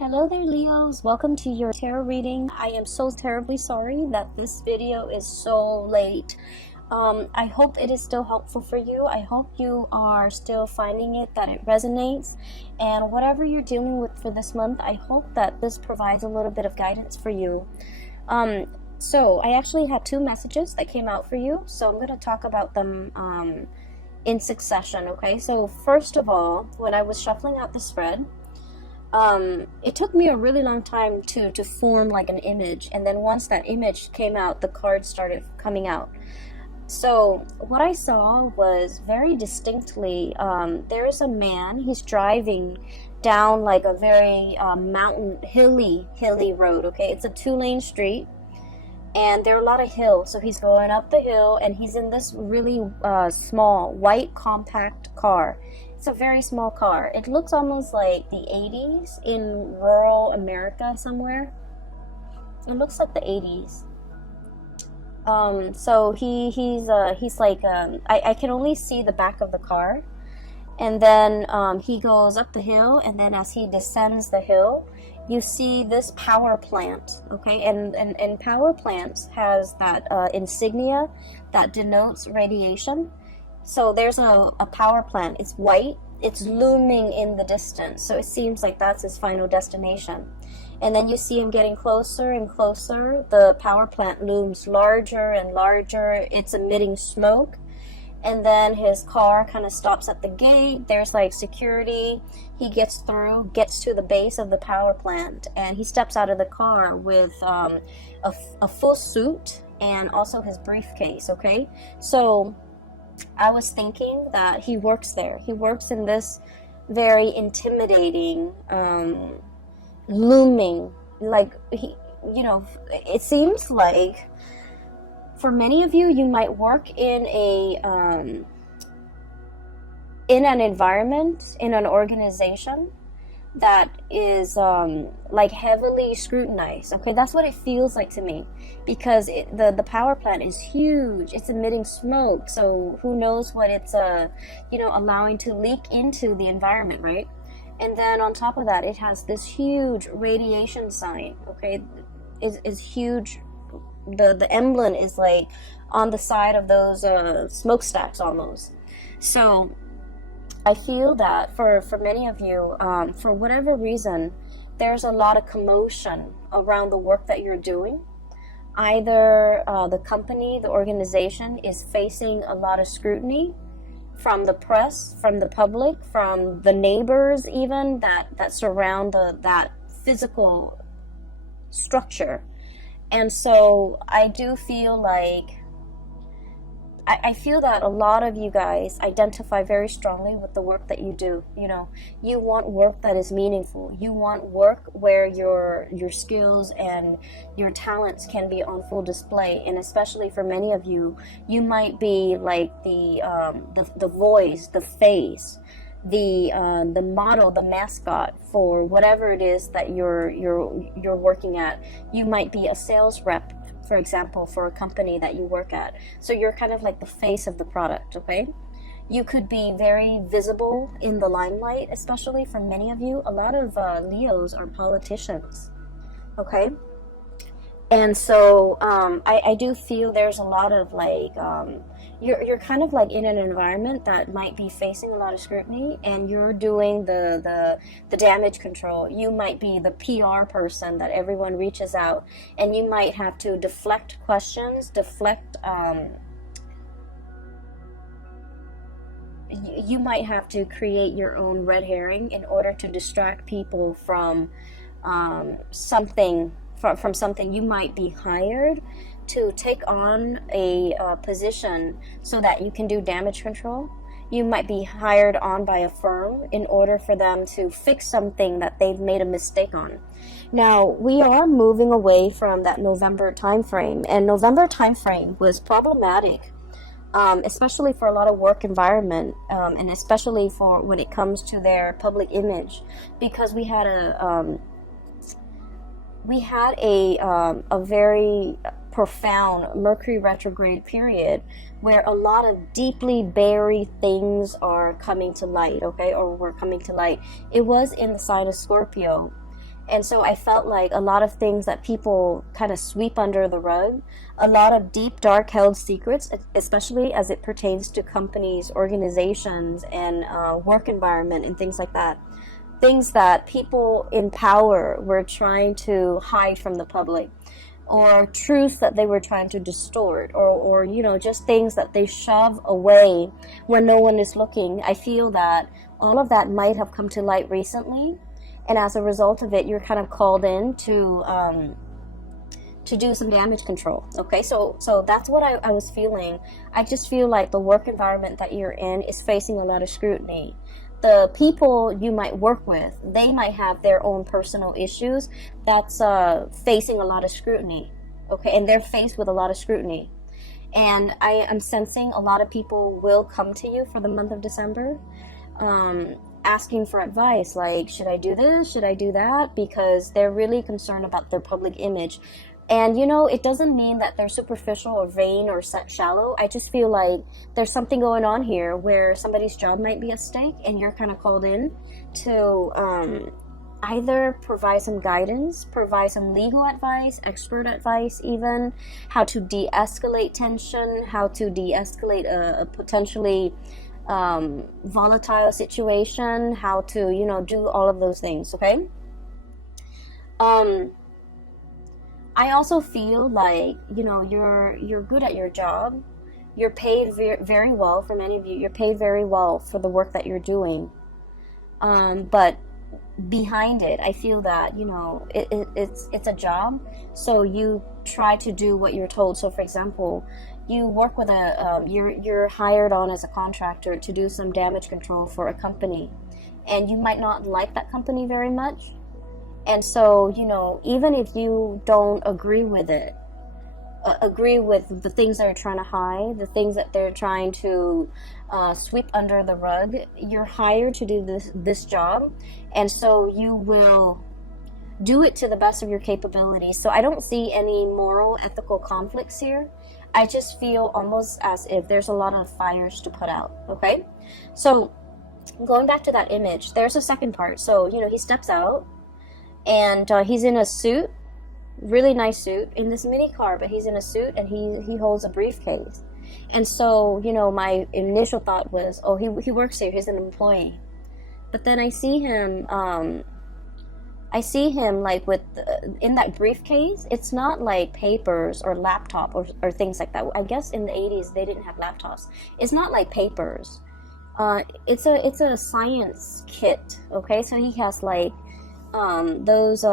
Hello there, Leos. Welcome to your tarot reading. I am so terribly sorry that this video is so late. I hope it is still helpful for you. I hope you are still finding it, that it resonates. And whatever you're dealing with for this month, I hope that this provides a little bit of guidance for you. So I actually had two messages that came out for you. So I'm going to talk about them in succession, okay? So first of all, when I was shuffling out the spread, it took me a really long time to form like an image, and then once that image came out, the cards started coming out. So what I saw was very distinctly, there is a man, he's driving down like a very mountain, hilly road, okay? It's a 2-lane street, and there are a lot of hills, so he's going up the hill, and he's in this really small, white, compact car. It's a very small car. It looks almost like the 80s in rural America somewhere. It looks like the 80s. So he's like, I can only see the back of the car. And then he goes up the hill, and then as he descends the hill, you see this power plant, okay? And power plants has that insignia that denotes radiation. So there's a power plant. It's white. It's looming in the distance. So it seems like that's his final destination. And then you see him getting closer and closer. The power plant looms larger and larger. It's emitting smoke. And then his car kind of stops at the gate. There's like security. He gets through, gets to the base of the power plant, and he steps out of the car with a full suit and also his briefcase, okay? So I was thinking that he works there. He works in this very intimidating, looming, like, it seems like for many of you, you might work in an environment, in an organization that is like heavily scrutinized. Okay, that's what it feels like to me, because the power plant is huge. It's emitting smoke, so who knows what it's allowing to leak into the environment, right? And then on top of that, it has this huge radiation sign. Okay, is huge. The emblem is like on the side of those smokestacks almost. So I feel that for many of you, for whatever reason, there's a lot of commotion around the work that you're doing. Either the company, the organization is facing a lot of scrutiny from the press, from the public, from the neighbors even that surround that physical structure. And so I do feel like, I feel that a lot of you guys identify very strongly with the work that you do. You want work that is meaningful. You want work where your skills and your talents can be on full display. And especially for many of you, you might be like the voice, the face, the model, the mascot for whatever it is that you're working at. You might be a sales rep, for example, for a company that you work at. So you're kind of like the face of the product, okay? You could be very visible in the limelight, especially for many of you. A lot of Leos are politicians, okay? And so I do feel there's a lot of like, you're kind of like in an environment that might be facing a lot of scrutiny, and you're doing the damage control. You might be the PR person that everyone reaches out, and you might have to deflect questions, you might have to create your own red herring in order to distract people from something. From something. You might be hired to take on a position so that you can do damage control. You might be hired on by a firm in order for them to fix something that they've made a mistake on. Now, we are moving away from that November time frame, and November time frame was problematic, especially for a lot of work environment, and especially for when it comes to their public image, because we had a very profound Mercury retrograde period where a lot of deeply buried things are coming to light, okay, or were coming to light. It was in the sign of Scorpio, And so I felt like a lot of things that people kind of sweep under the rug, a lot of deep, dark held secrets, especially as it pertains to companies, organizations, and work environment and things like that. Things that people in power were trying to hide from the public, or truths that they were trying to distort, or you know, just things that they shove away when no one is looking. I feel that all of that might have come to light recently, and as a result of it, you're kind of called in to do some damage control. Okay, so that's what I was feeling. I just feel like the work environment that you're in is facing a lot of scrutiny. The people you might work with, they might have their own personal issues that's facing a lot of scrutiny. Okay, and they're faced with a lot of scrutiny. And I am sensing a lot of people will come to you for the month of December, asking for advice, like, should I do this, should I do that, because they're really concerned about their public image. And you know, it doesn't mean that they're superficial or vain or shallow. I just feel like there's something going on here where somebody's job might be at stake, and you're kind of called in to either provide some guidance, provide some legal advice, expert advice even, how to de-escalate tension, how to de-escalate a potentially volatile situation, how to, you know, do all of those things, okay? I also feel like, you know, you're good at your job. You're paid very well. For many of you, you're paid very well for the work that you're doing. But behind it, I feel that, you know, it's a job. So you try to do what you're told. So, for example, you work with you're hired on as a contractor to do some damage control for a company, and you might not like that company very much. And so, you know, even if you don't agree with it, agree with the things they're trying to hide, the things that they're trying to sweep under the rug, you're hired to do this job. And so you will do it to the best of your capabilities. So I don't see any moral, ethical conflicts here. I just feel almost as if there's a lot of fires to put out, okay? So going back to that image, there's a second part. So, you know, he steps out, and he's in a suit, really nice suit, in this mini car, but he's in a suit, and he holds a briefcase. And so, you know, my initial thought was, oh, he works here, he's an employee. But then I see him like with in that briefcase. It's not like papers or laptop or things like that. I guess in the 80s they didn't have laptops. It's not like papers. It's a science kit. Okay, so he has like those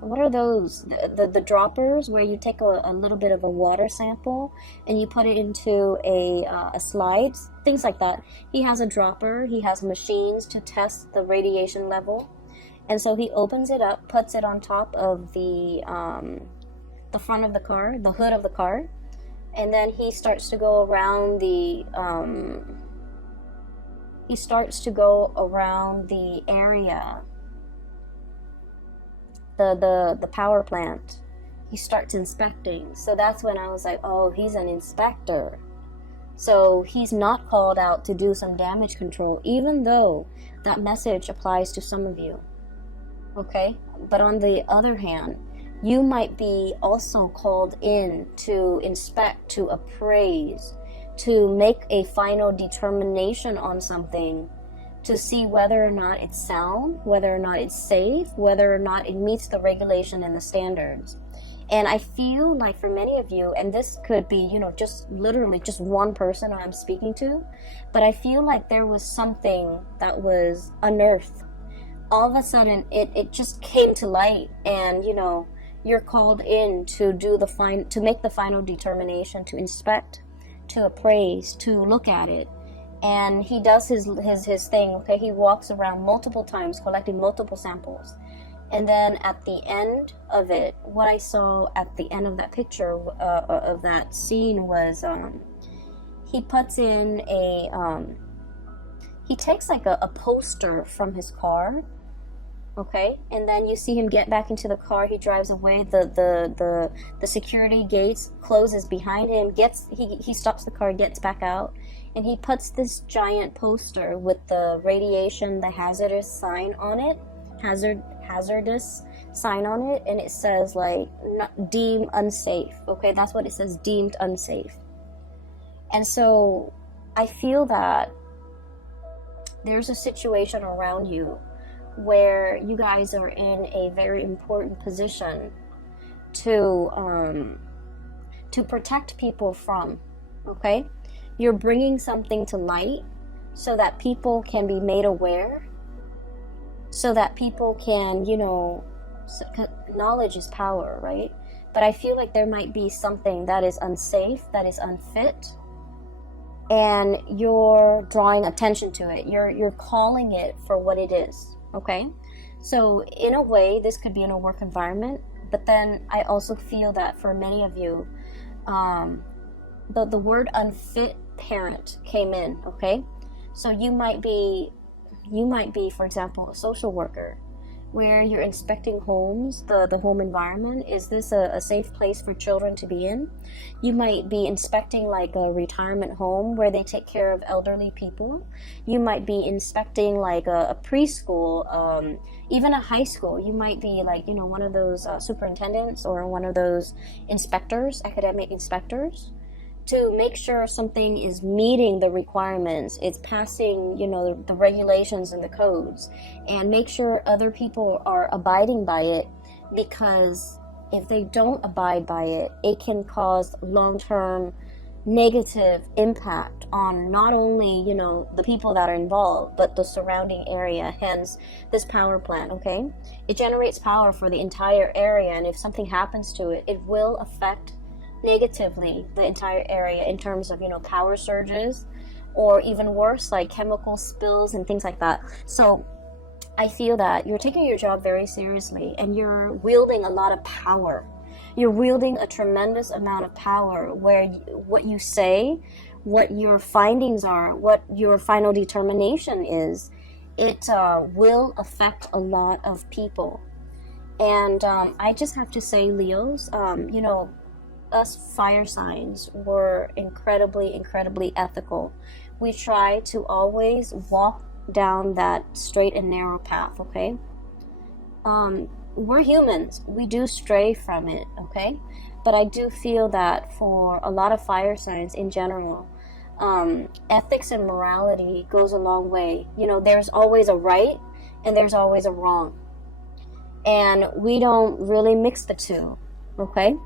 what are those, the droppers where you take a little bit of a water sample and you put it into a slide, things like that. He has a dropper, he has machines to test the radiation level, and so he opens it up, puts it on top of the front of the car, the hood of the car, and then he starts to go around the area, the power plant. He starts inspecting. So that's when I was like, oh, he's an inspector. So he's not called out to do some damage control, even though that message applies to some of you. Okay? But on the other hand, you might be also called in to inspect, to appraise, to make a final determination on something, to see whether or not it's sound, whether or not it's safe, whether or not it meets the regulation and the standards. And I feel like for many of you, and this could be, you know, just literally just one person I'm speaking to, but I feel like there was something that was unearthed. All of a sudden, it just came to light, and, you know, you're called in to do to make the final determination, to inspect, to appraise, to look at it. And he does his thing, okay? He walks around multiple times collecting multiple samples. And then at the end of it, what I saw at the end of that picture, of that scene, was he puts in he takes like a poster from his car, okay? And then you see him get back into the car, he drives away, the security gates closes behind him, he stops the car, gets back out, and he puts this giant poster with the radiation, the hazardous sign on it, hazardous, sign on it, and it says like deemed unsafe. Okay, that's what it says, deemed unsafe. And so I feel that there's a situation around you where you guys are in a very important position to protect people from. Okay, you're bringing something to light so that people can be made aware, so that people can, knowledge is power, right? But I feel like there might be something that is unsafe, that is unfit, and you're drawing attention to it. You're calling it for what it is, okay? So in a way, this could be in a work environment, but then I also feel that for many of you, the word unfit parent came in, okay? So you might be, for example, a social worker, where you're inspecting homes, the home environment. Is this a safe place for children to be in? You might be inspecting like a retirement home where they take care of elderly people. You might be inspecting like a preschool, even a high school. You might be like, one of those superintendents or one of those inspectors, academic inspectors, to make sure something is meeting the requirements, it's passing, the regulations and the codes, and make sure other people are abiding by it, because if they don't abide by it, it can cause long-term negative impact on not only, the people that are involved, but the surrounding area, hence this power plant, okay? It generates power for the entire area, and if something happens to it, it will affect negatively the entire area in terms of power surges, or even worse, like chemical spills and things like that. So I feel that you're taking your job very seriously, and you're wielding a lot of power. You're wielding a tremendous amount of power, where what you say, what your findings are, what your final determination is, it will affect a lot of people. And I just have to say, Leos, us fire signs were incredibly ethical. We try to always walk down that straight and narrow path, okay? We're humans. We do stray from it, okay? But I do feel that for a lot of fire signs in general, ethics and morality goes a long way. There's always a right and there's always a wrong. And we don't really mix the two, okay?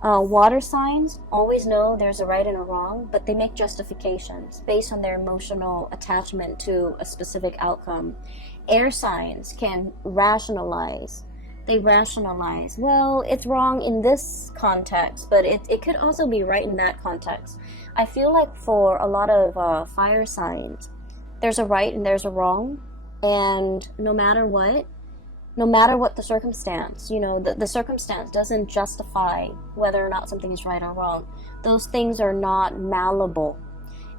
Water signs always know there's a right and a wrong, but they make justifications based on their emotional attachment to a specific outcome. Air signs can rationalize. They rationalize, well, it's wrong in this context, but it could also be right in that context. I feel like for a lot of fire signs, there's a right and there's a wrong, and no matter what the circumstance, the circumstance doesn't justify whether or not something is right or wrong. Those things are not malleable.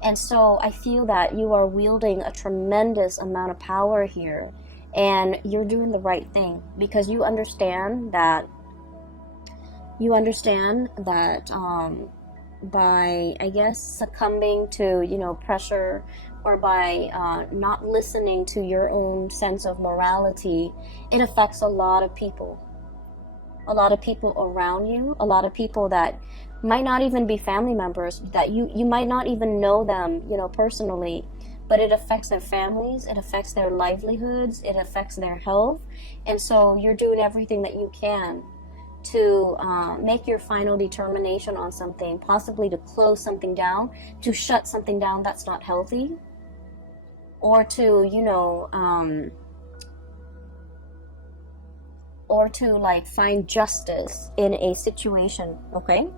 And so I feel that you are wielding a tremendous amount of power here, and you're doing the right thing, because you understand that by, I guess, succumbing to, pressure, or by not listening to your own sense of morality, it affects a lot of people around you, a lot of people that might not even be family members, that you might not even know them, personally, but it affects their families, it affects their livelihoods, it affects their health. And so you're doing everything that you can to make your final determination on something, possibly to close something down, to shut something down that's not healthy, or to, or to like find justice in a situation, okay?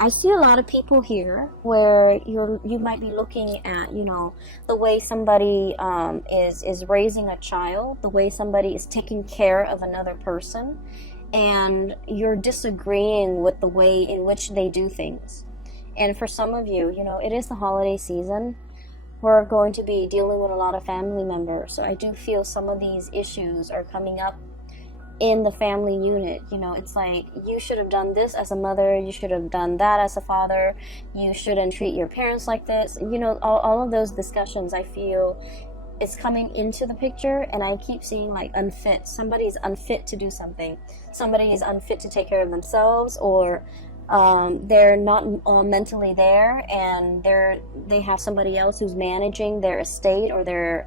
I see a lot of people here where you might be looking at, the way somebody is raising a child, the way somebody is taking care of another person, and you're disagreeing with the way in which they do things. And for some of you, it is the holiday season. We're going to be dealing with a lot of family members. So I do feel some of these issues are coming up in the family unit. It's like, you should have done this as a mother, you should have done that as a father, you shouldn't treat your parents like this. All of those discussions, I feel is coming into the picture, and I keep seeing like unfit. Somebody's unfit to do something. Somebody is unfit to take care of themselves, or they're not mentally there, and they have somebody else who's managing their estate, or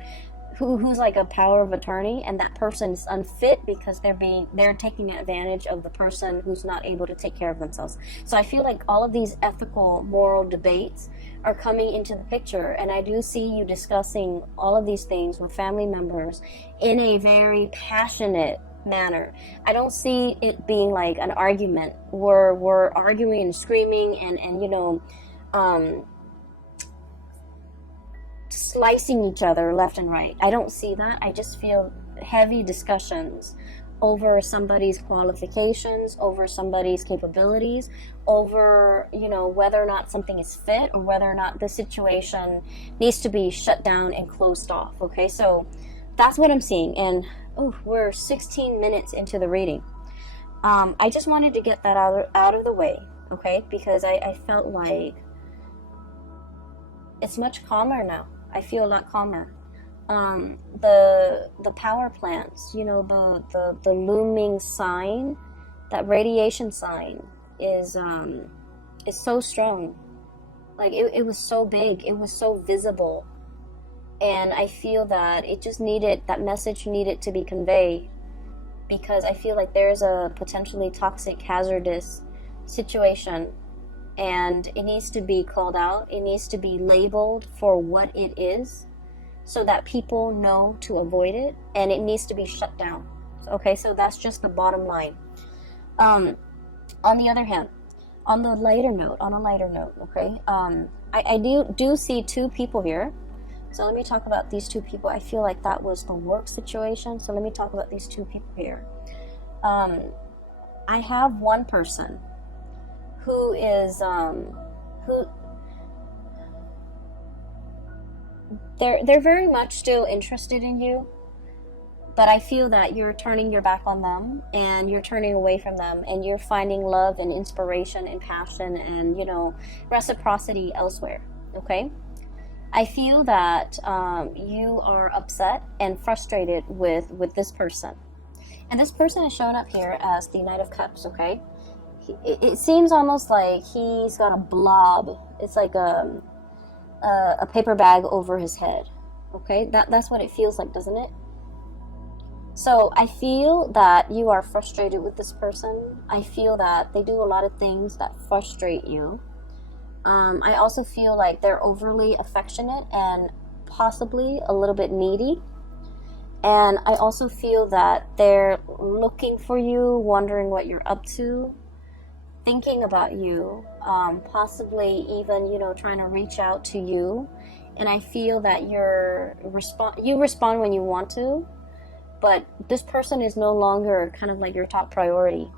who's like a power of attorney, and that person is unfit because they're taking advantage of the person who's not able to take care of themselves. So I feel like all of these ethical, moral debates are coming into the picture, and I do see you discussing all of these things with family members in a very passionate manner. I don't see it being like an argument where we're arguing and screaming and slicing each other left and right. I don't see that. I just feel heavy discussions over somebody's qualifications, over somebody's capabilities, over, whether or not something is fit, or whether or not the situation needs to be shut down and closed off. Okay, so that's what I'm seeing. And we're 16 minutes into the reading. I just wanted to get that out of the way, okay, because I felt like it's much calmer now. I feel a lot calmer. The power plants, the looming sign, that radiation sign is so strong. Like it was so big, it was so visible, and I feel that that message needed to be conveyed, because I feel like there's a potentially toxic, hazardous situation, and it needs to be called out. It needs to be labeled for what it is, so that people know to avoid it, and it needs to be shut down. Okay, so that's just the bottom line. On the other hand, on a lighter note, okay, I do see two people here. So let me talk about these two people. I feel like that was the work situation. So let me talk about these two people here. I have one person who is they're very much still interested in you, but I feel that you're turning your back on them, and you're turning away from them, and you're finding love and inspiration and passion and reciprocity elsewhere. Okay, I feel that you are upset and frustrated with this person, and this person is showing up here as the Knight of Cups. Okay, it seems almost like he's got a blob. It's like a paper bag over his head. Okay, that's what it feels like, doesn't it? So I feel that you are frustrated with this person. I feel that they do a lot of things that frustrate you. I also feel like they're overly affectionate and possibly a little bit needy. And I also feel that they're looking for you, wondering what you're up to, thinking about you, possibly even, trying to reach out to you. And I feel that you respond when you want to, but this person is no longer kind of like your top priority.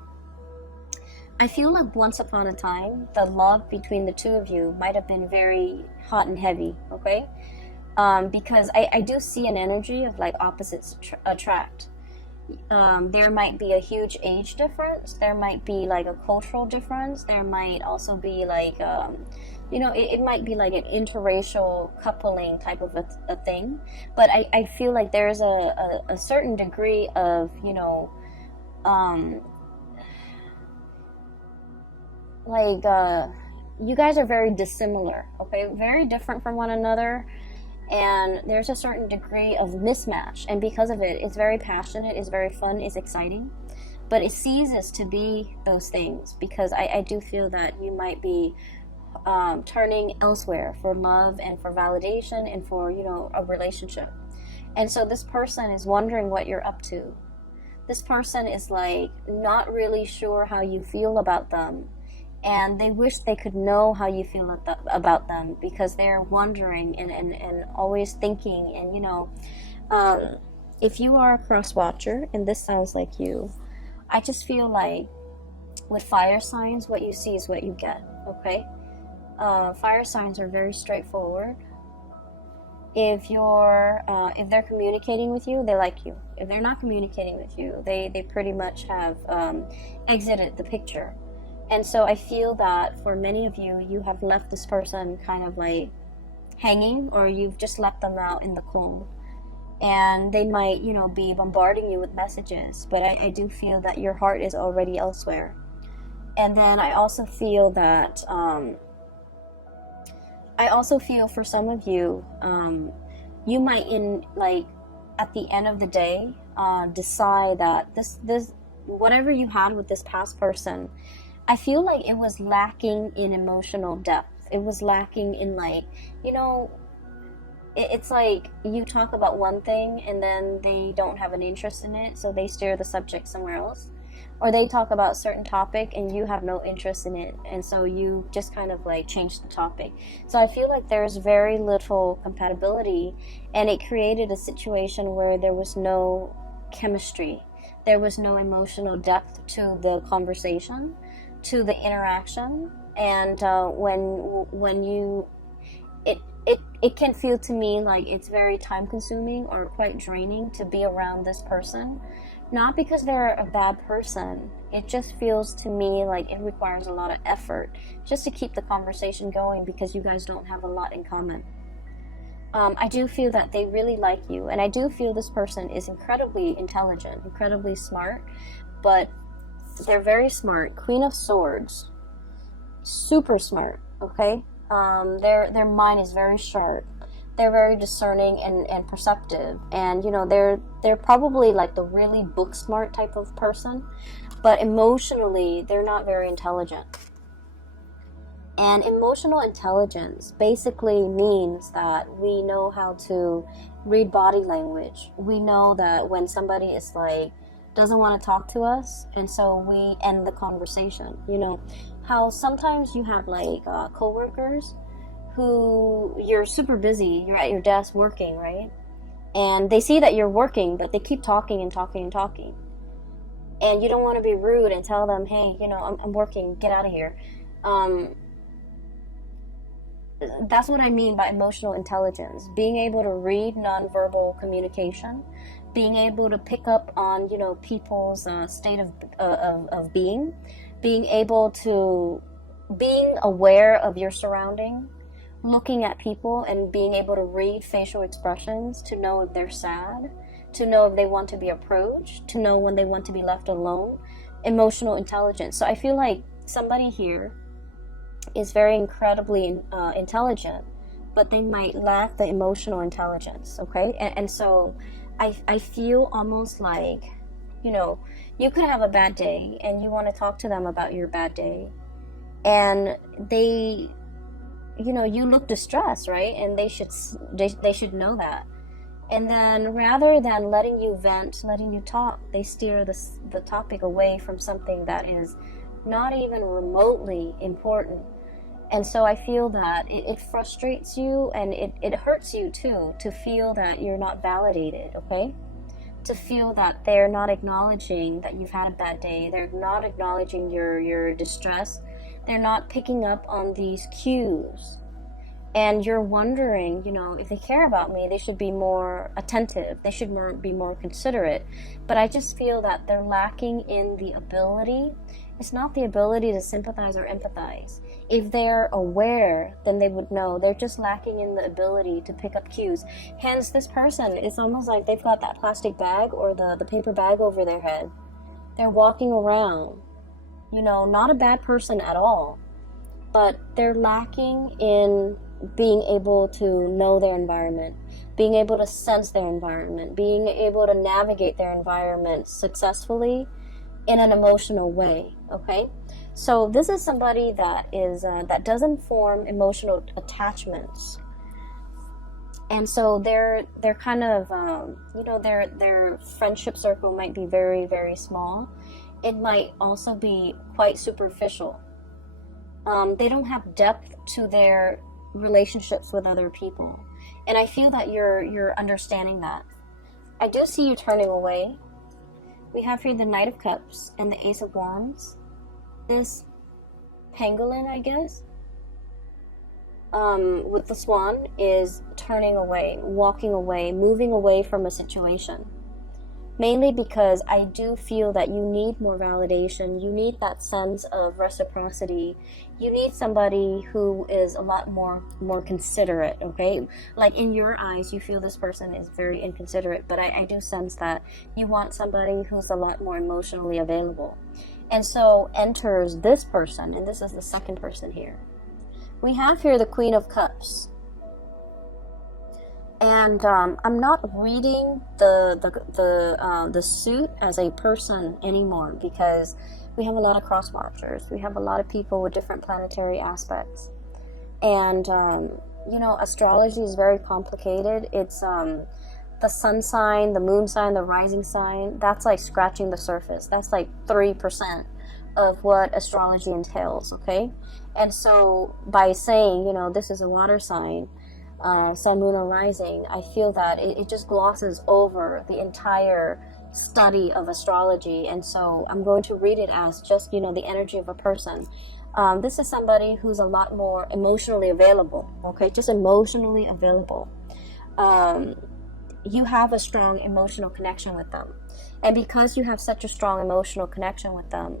I feel like once upon a time, the love between the two of you might have been very hot and heavy, okay? Because I do see an energy of like opposites attract. There might be a huge age difference. There might be like a cultural difference. There might also be like, it might be like an interracial coupling type of a thing. But I feel like there's a certain degree of, you guys are very dissimilar, okay? Very different from one another. And there's a certain degree of mismatch, and because of it, it's very passionate, it's very fun, it's exciting, but it ceases to be those things, because I do feel that you might be turning elsewhere for love and for validation and for a relationship. And so this person is wondering what you're up to. This person is like not really sure how you feel about them, and they wish they could know how you feel about them, because they're wondering and always thinking. And if you are a cross watcher and this sounds like you, I just feel like with fire signs, what you see is what you get. Okay, fire signs are very straightforward. If they're communicating with you, they like you. If they're not communicating with you, they pretty much have exited the picture. And so I feel that for many of you, you have left this person kind of like hanging, or you've just left them out in the cold. and they might, you know, be bombarding you with messages, but I do feel that your heart is already elsewhere. And then I also feel that for some of you, you might, in like at the end of the day, decide that this whatever you had with this past person, I feel like it was lacking in emotional depth. It was lacking in, like, you know, it's like you talk about one thing and then they don't have an interest in it, so they steer the subject somewhere else. Or they talk about a certain topic and you have no interest in it, and so you just kind of like change the topic. So I feel like there's very little compatibility, and it created a situation where there was no chemistry. There was no emotional depth to the conversation, to the interaction. And when you it can feel to me like it's very time consuming or quite draining to be around this person. Not because they're a bad person, it just feels to me like it requires a lot of effort just to keep the conversation going, because you guys don't have a lot in common. I do feel that they really like you, and I do feel this person is incredibly intelligent, incredibly smart, but they're very smart. Queen of Swords, super smart, okay? Their mind is very sharp. They're very discerning and perceptive, and you know, they're probably like the really book smart type of person, but emotionally they're not very intelligent. And emotional intelligence basically means that we know how to read body language. We know that when somebody is like doesn't want to talk to us, and so we end the conversation. You know how sometimes you have like coworkers who you're super busy, you're at your desk working, right? And they see that you're working, but they keep talking and talking and talking. And you don't want to be rude and tell them, hey, you know, I'm working, get out of here. That's what I mean by emotional intelligence. Being able to read nonverbal communication, being able to pick up on, you know, people's state of being, being able to, being aware of your surrounding, looking at people and being able to read facial expressions to know if they're sad, to know if they want to be approached, to know when they want to be left alone. Emotional intelligence. So I feel like somebody here is very incredibly intelligent, but they might lack the emotional intelligence, okay? And so I feel almost like, you know, you could have a bad day and you want to talk to them about your bad day, and they, you know, you look distressed, right? And they should know that. And then rather than letting you vent, letting you talk, they steer the topic away from something that is not even remotely important. And so I feel that it frustrates you, and it hurts you too, to feel that you're not validated, okay? To feel that they're not acknowledging that you've had a bad day. They're not acknowledging your distress. They're not picking up on these cues. And you're wondering, you know, if they care about me, they should be more attentive. They should be more considerate. But I just feel that they're lacking in the ability. It's not the ability to sympathize or empathize. If they're aware, then they would know. They're just lacking in the ability to pick up cues. Hence, this person, it's almost like they've got that plastic bag or the paper bag over their head. They're walking around, you know, not a bad person at all, but they're lacking in being able to know their environment, being able to sense their environment, being able to navigate their environment successfully in an emotional way, okay? So this is somebody that is that doesn't form emotional attachments, and so they're kind of you know, their friendship circle might be very, very small. It might also be quite superficial. They don't have depth to their relationships with other people, and I feel that you're understanding that. I do see you turning away. We have here the Knight of Cups and the Ace of Wands. This pangolin, I guess, with the swan, is turning away, walking away, moving away from a situation. mainly because I do feel that you need more validation. You need that sense of reciprocity. You need somebody who is a lot more considerate, okay? Like in your eyes, you feel this person is very inconsiderate, but I do sense that you want somebody who's a lot more emotionally available. And so enters this person, and this is the second person here. We have here the Queen of Cups. And I'm not reading the suit as a person anymore, because we have a lot of cross watchers. We have a lot of people with different planetary aspects. And, you know, astrology is very complicated. It's the sun sign, the moon sign, the rising sign. That's like scratching the surface. That's like 3% of what astrology entails, okay? And so by saying, you know, this is a water sign, sun, moon, or rising, I feel that it just glosses over the entire study of astrology. And so I'm going to read it as just, you know, the energy of a person. This is somebody who's a lot more emotionally available, okay? Just emotionally available. You have a strong emotional connection with them. And because you have such a strong emotional connection with them,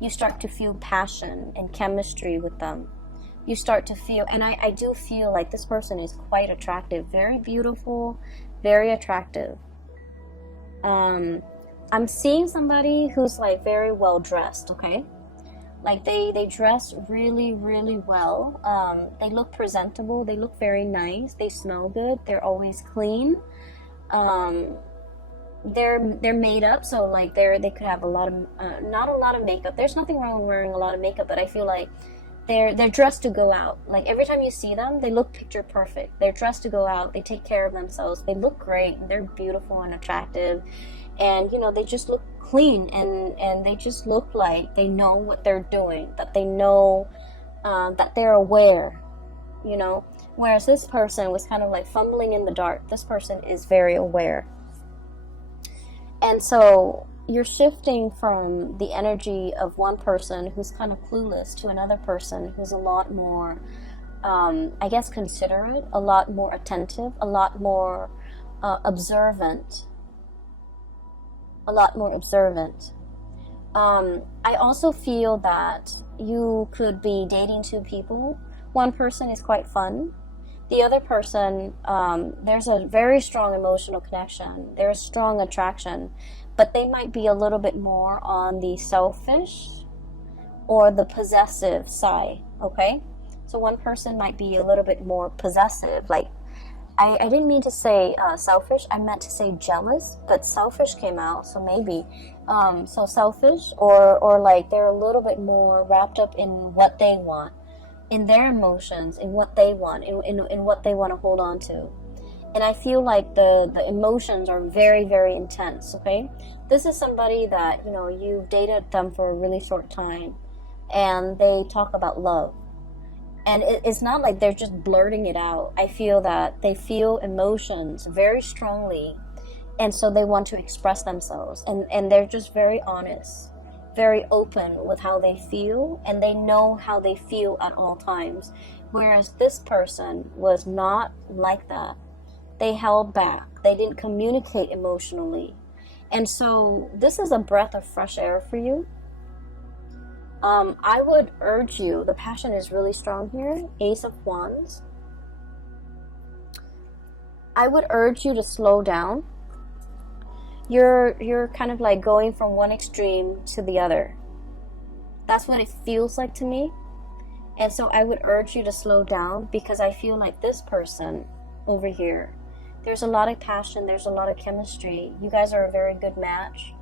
you start to feel passion and chemistry with them. You start to feel, and I do feel like this person is quite attractive, very beautiful, very attractive. I'm seeing somebody who's like very well dressed, okay? Like they dress really, really well. They look presentable, they look very nice, they smell good, they're always clean. They're made up, so like they could have a lot of, not a lot of makeup. There's nothing wrong with wearing a lot of makeup, but I feel like they're dressed to go out. Like every time you see them, they look picture perfect. They're dressed to go out. They take care of themselves. They look great. They're beautiful and attractive, and you know, they just look clean, and they just look like they know what they're doing. That they know, that they're aware. You know, whereas this person was kind of like fumbling in the dark. This person is very aware, and so you're shifting from the energy of one person who's kind of clueless to another person who's a lot more, I guess, considerate, a lot more attentive, a lot more observant. A lot more observant. I also feel that you could be dating two people. One person is quite fun. The other person, there's a very strong emotional connection. There's strong attraction. But they might be a little bit more on the selfish or the possessive side, okay? So one person might be a little bit more possessive. Like, I didn't mean to say selfish. I meant to say jealous, but selfish came out, so maybe. So selfish, or like they're a little bit more wrapped up in what they want, in their emotions, in what they want, in what they want to hold on to. And I feel like the emotions are very, very intense, okay? This is somebody that, you know, you've dated them for a really short time, and they talk about love. And it's not like they're just blurting it out. I feel that they feel emotions very strongly, and so they want to express themselves. And they're just very honest, very open with how they feel, and they know how they feel at all times. Whereas this person was not like that. They held back. They didn't communicate emotionally. And so this is a breath of fresh air for you. I would urge you, the passion is really strong here, Ace of Wands. I would urge you to slow down. You're kind of like going from one extreme to the other. That's what it feels like to me. And so I would urge you to slow down, because I feel like this person over here, there's a lot of passion, there's a lot of chemistry. You guys are a very good match.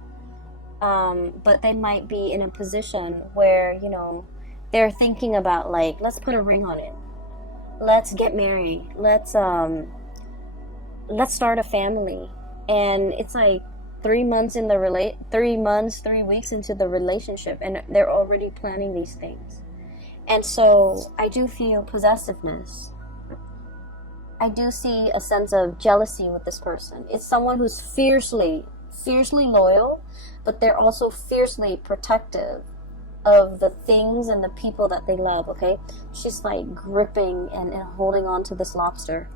But they might be in a position where, you know, they're thinking about like, let's put a ring on it. Let's get married. Let's start a family. And it's like 3 weeks into the relationship, and they're already planning these things. And so I do feel possessiveness. I do see a sense of jealousy with this person. It's someone who's fiercely loyal, but they're also fiercely protective of the things and the people that they love, okay? She's like gripping and holding on to this lobster.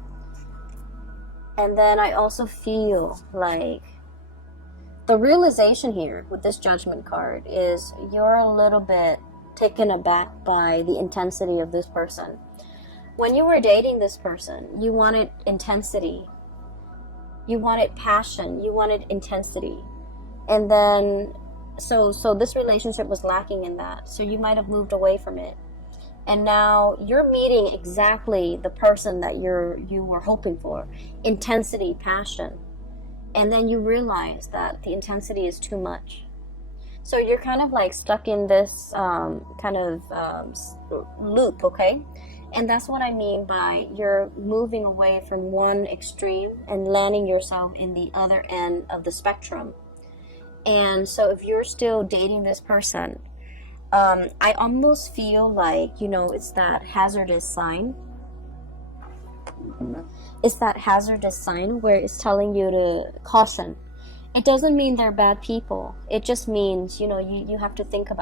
And then I also feel like the realization here with this Judgment card is you're a little bit taken aback by the intensity of this person. When you were dating this person, you wanted intensity. You wanted passion. You wanted intensity. And then, so this relationship was lacking in that. So you might have moved away from it. And now you're meeting exactly the person that you were hoping for. Intensity, passion. And then you realize that the intensity is too much. So you're kind of like stuck in this loop, okay? And that's what I mean by you're moving away from one extreme and landing yourself in the other end of the spectrum. And so if you're still dating this person, I almost feel like, it's that hazardous sign. It's that hazardous sign where it's telling you to caution. It doesn't mean they're bad people. It just means, you have to think about